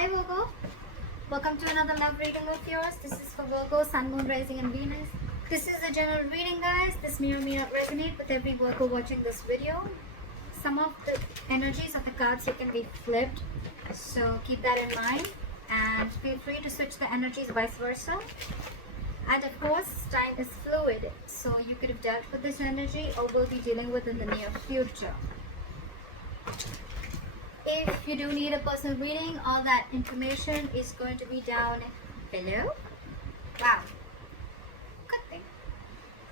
Hi Virgo, welcome to another love reading of yours. This is for Virgo, Sun, Moon, Rising and Venus. This is a general reading, guys. This may or may not resonate with every Virgo watching this video. Some of the energies of the cards here can be flipped, so keep that in mind and feel free to switch the energies vice versa. And of course, time is fluid, so you could have dealt with this energy or will be dealing with in the near future. If you do need a personal reading, all that information is going to be down below. Wow, good thing.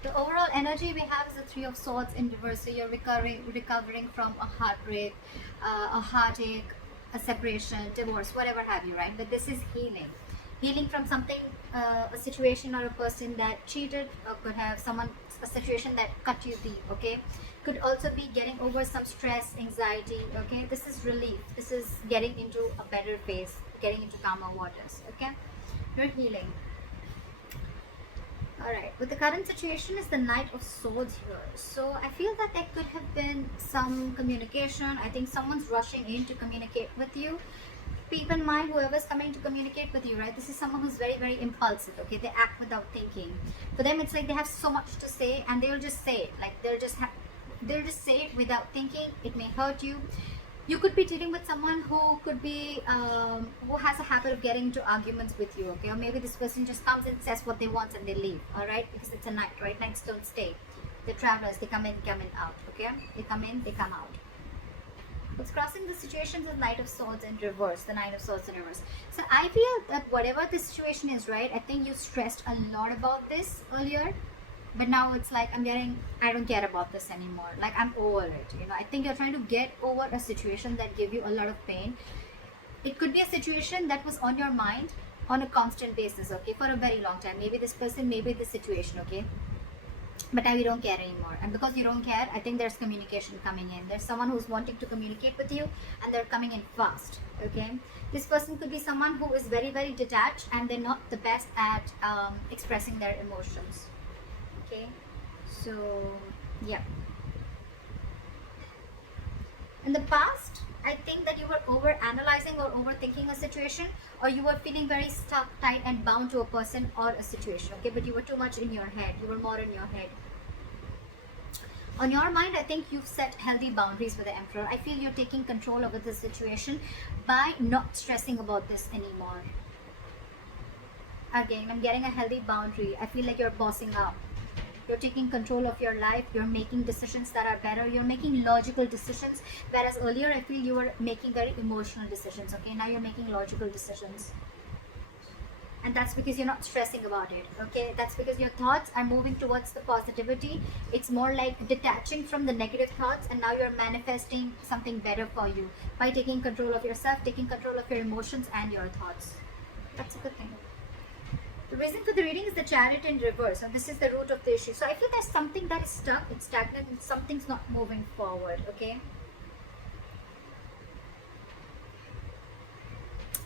The overall energy we have is the Three of Swords in reverse. So you're recovering from a heartbreak, a heartache, a separation, divorce, whatever have you, right? But this is healing. Healing from something, a situation or a person that cheated, or could have a situation that cut you deep, okay? Could also be getting over some stress, anxiety, okay? This is relief. This is getting into a better phase, getting into calmer waters, okay? You're healing. Alright, with the current situation is the Knight of Swords here. So I feel that there could have been some communication. I think someone's rushing in to communicate with you. Keep in mind, whoever's coming to communicate with you, right? This is someone who's very, very impulsive, okay? They act without thinking. For them, it's like they have so much to say and they'll just say it. Like they'll just say it without thinking. It may hurt you. You could be dealing with someone who could be, who has a habit of getting into arguments with you, okay? Or maybe this person just comes and says what they want and they leave, all right? Because it's a night, right? Nights don't stay. They're travelers. They come in out, okay? They come in, they come out. What's crossing the situation is the Knight of Swords in reverse, the Knight of Swords in reverse. So I feel that whatever the situation is, right, I think you stressed a lot about this earlier, but now it's like I don't care about this anymore. Like I'm over it, you know. I think you're trying to get over a situation that gave you a lot of pain. It could be a situation that was on your mind on a constant basis, okay, for a very long time. Maybe this person, maybe this situation, okay. But now you don't care anymore, and because you don't care, I think there's communication coming in. There's someone who's wanting to communicate with you and they're coming in fast, okay? This person could be someone who is very, very detached and they're not the best at expressing their emotions, okay? So yeah, in the past I think that you were over analyzing or overthinking a situation, or you were feeling very stuck, tight and bound to a person or a situation, okay? But you were too much in your head. You were more in your head. On your mind, I think you've set healthy boundaries with the Emperor. I feel you're taking control over the situation by not stressing about this anymore. Again, I'm getting a healthy boundary. I feel like you're bossing up. You're taking control of your life. You're making decisions that are better. You're making logical decisions. Whereas earlier, I feel you were making very emotional decisions. Okay, now you're making logical decisions. And that's because you're not stressing about it. Okay, that's because your thoughts are moving towards the positivity. It's more like detaching from the negative thoughts. And now you're manifesting something better for you by taking control of yourself, taking control of your emotions and your thoughts. That's a good thing. The reason for the reading is the Chariot in reverse, and this is the root of the issue. So I feel there's something that is stuck, it's stagnant, and something's not moving forward, okay?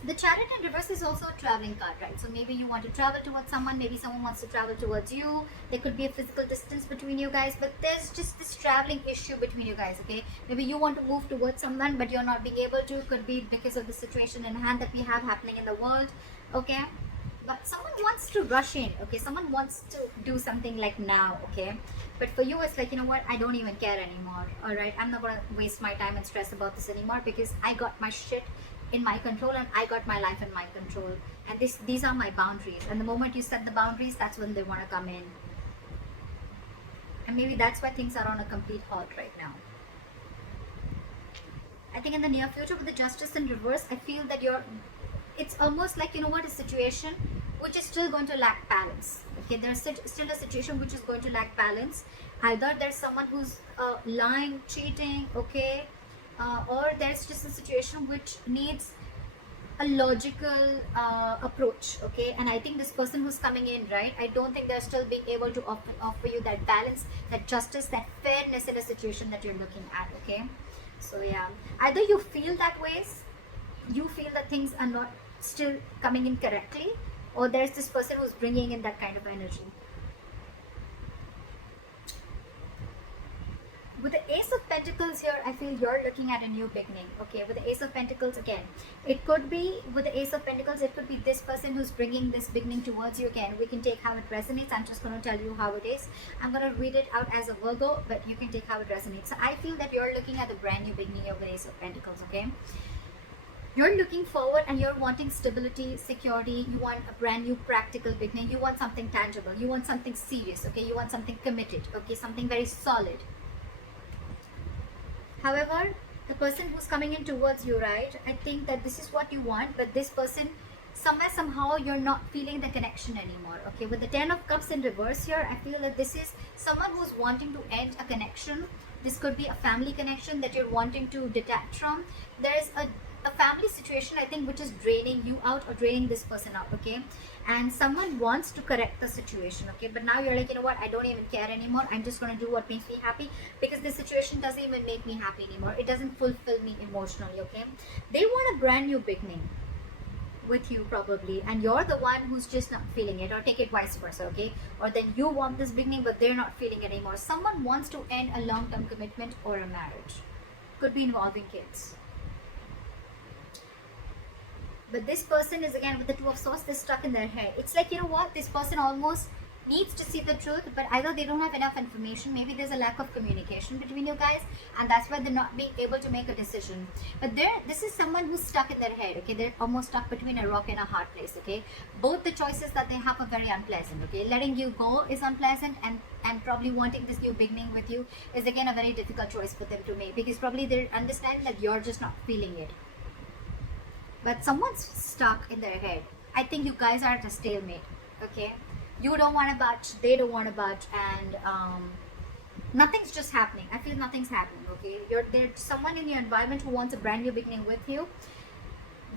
The Chariot in reverse is also a traveling card, right? So maybe you want to travel towards someone, maybe someone wants to travel towards you. There could be a physical distance between you guys, but there's just this traveling issue between you guys, okay? Maybe you want to move towards someone, but you're not being able to. Could be because of the situation in hand that we have happening in the world, okay? But someone wants to rush in, okay? Someone wants to do something like now, okay? But for you, it's like, you know what? I don't even care anymore, all right? I'm not going to waste my time and stress about this anymore because I got my shit in my control and I got my life in my control. And these are my boundaries. And the moment you set the boundaries, that's when they want to come in. And maybe that's why things are on a complete halt right now. I think in the near future with the Justice in reverse, I feel that it's almost like, you know what, a situation which is still going to lack balance, okay? There's still a situation which is going to lack balance. Either there's someone who's lying, cheating, okay, or there's just a situation which needs a logical approach, okay? And I think this person who's coming in, right, I don't think they're still being able to offer you that balance, that justice, that fairness in a situation that you're looking at, okay? So yeah, either you feel that ways, you feel that things are not still coming in correctly, or there's this person who's bringing in that kind of energy. With the Ace of Pentacles here, I feel you're looking at a new beginning. Okay, with the Ace of Pentacles again, it could be with the Ace of Pentacles, it could be this person who's bringing this beginning towards you. Again, we can take how it resonates. I'm just going to tell you how it is. I'm going to read it out as a Virgo, but you can take how it resonates. So I feel that you're looking at a brand new beginning of the Ace of Pentacles. Okay, you're looking forward and you're wanting stability, security. You want a brand new practical beginning. You want something tangible. You want something serious. Okay, you want something committed. Okay, something very solid. However, the person who's coming in towards you, right, I think that this is what you want, but this person, somehow you're not feeling the connection anymore. Okay, with the 10 of Cups in reverse here, I feel that this is someone who's wanting to end a connection. This could be a family connection that you're wanting to detach from. There's a family situation, I think, which is draining you out or draining this person out. Okay, and someone wants to correct the situation. Okay, but now you're like, you know what, I don't even care anymore. I'm just going to do what makes me happy, because this situation doesn't even make me happy anymore. It doesn't fulfill me emotionally. Okay, they want a brand new beginning with you probably, and you're the one who's just not feeling it, or take it vice versa. Okay, or then you want this beginning but they're not feeling it anymore. Someone wants to end a long-term commitment or a marriage. Could be involving kids. But this person is, again, with the Two of Swords, they're stuck in their head. It's like, you know what, this person almost needs to see the truth, but either they don't have enough information, maybe there's a lack of communication between you guys, and that's why they're not being able to make a decision. But this is someone who's stuck in their head. Okay, they're almost stuck between a rock and a hard place. Okay, both the choices that they have are very unpleasant. Okay, letting you go is unpleasant, and probably wanting this new beginning with you is, again, a very difficult choice for them to make, because probably they're understanding that you're just not feeling it. But someone's stuck in their head. I think you guys are at a stalemate. Okay, you don't want to budge, they don't want to budge, and nothing's just happening. I feel nothing's happening. Okay, there's someone in your environment who wants a brand new beginning with you.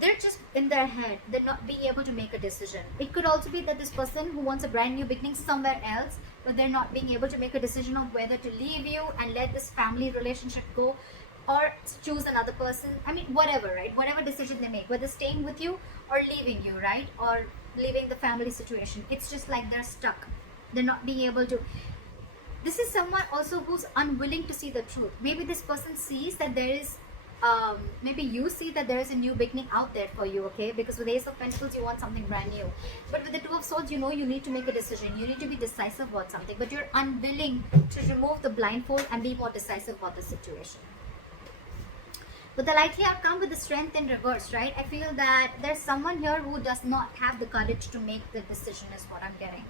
They're just in their head. They're not being able to make a decision. It could also be that this person who wants a brand new beginning somewhere else, but they're not being able to make a decision of whether to leave you and let this family relationship go, or choose another person. I mean, whatever, right? Whatever decision they make, whether staying with you or leaving you, right? Or leaving the family situation. It's just like they're stuck. They're not being able to. This is someone also who's unwilling to see the truth. Maybe this person sees that there is, maybe you see that there is a new beginning out there for you. Okay, because with Ace of Pentacles, you want something brand new. But with the Two of Swords, you know you need to make a decision. You need to be decisive about something. But you're unwilling to remove the blindfold and be more decisive about the situation. With the likely outcome, with the Strength in reverse, right? I feel that there's someone here who does not have the courage to make the decision, is what I'm getting.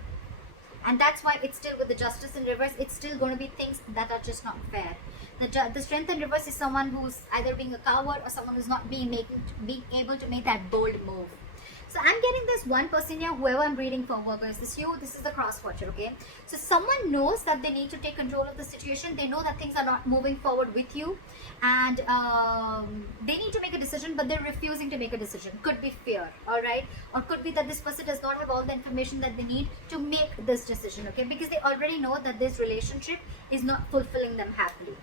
And that's why it's still with the Justice in reverse. It's still going to be things that are just not fair. The Strength in reverse is someone who's either being a coward or someone who's not being able to make that bold move. So I'm getting this one person here, whoever I'm reading for, Virgo, is this you? This is the cross watcher. Okay, so someone knows that they need to take control of the situation. They know that things are not moving forward with you, and they need to make a decision, but they're refusing to make a decision. Could be fear, all right, or could be that this person does not have all the information that they need to make this decision. Okay, because they already know that this relationship is not fulfilling them happily,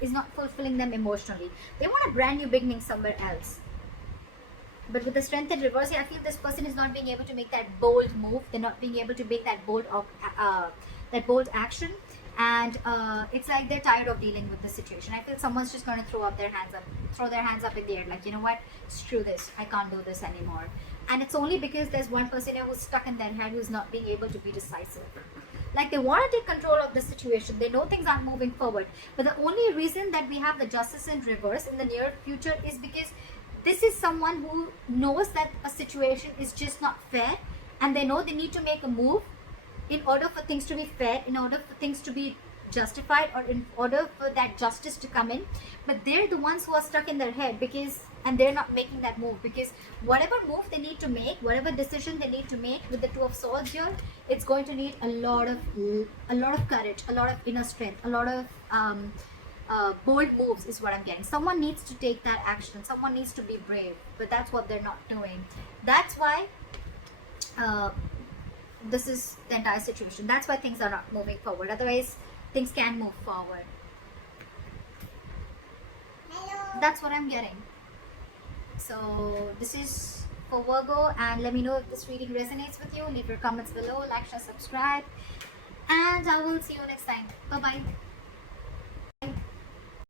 is not fulfilling them emotionally. They want a brand new beginning somewhere else. But with the Strength in reverse, I feel this person is not being able to make that bold move. They're not being able to make that bold action, and it's like they're tired of dealing with the situation. I feel someone's just going to throw their hands up in the air, like, you know what, screw this, I can't do this anymore. And it's only because there's one person here who's stuck in their head, who's not being able to be decisive. Like, they want to take control of the situation. They know things aren't moving forward, but the only reason that we have the Justice in reverse in the near future is because this is someone who knows that a situation is just not fair, and they know they need to make a move in order for things to be fair, in order for things to be justified, or in order for that justice to come in. But they're the ones who are stuck in their head, and they're not making that move, because whatever move they need to make, whatever decision they need to make with the Two of Swords here, it's going to need a lot of courage, a lot of inner strength, a lot of bold moves is what I'm getting. Someone needs to take that action. Someone needs to be brave, but that's what they're not doing. That's why this is the entire situation. That's why things are not moving forward. Otherwise, things can move forward. Hello. That's what I'm getting. So this is for Virgo, and let me know if this reading resonates with you. Leave your comments below, like, share, subscribe, and I will see you next time. Bye bye.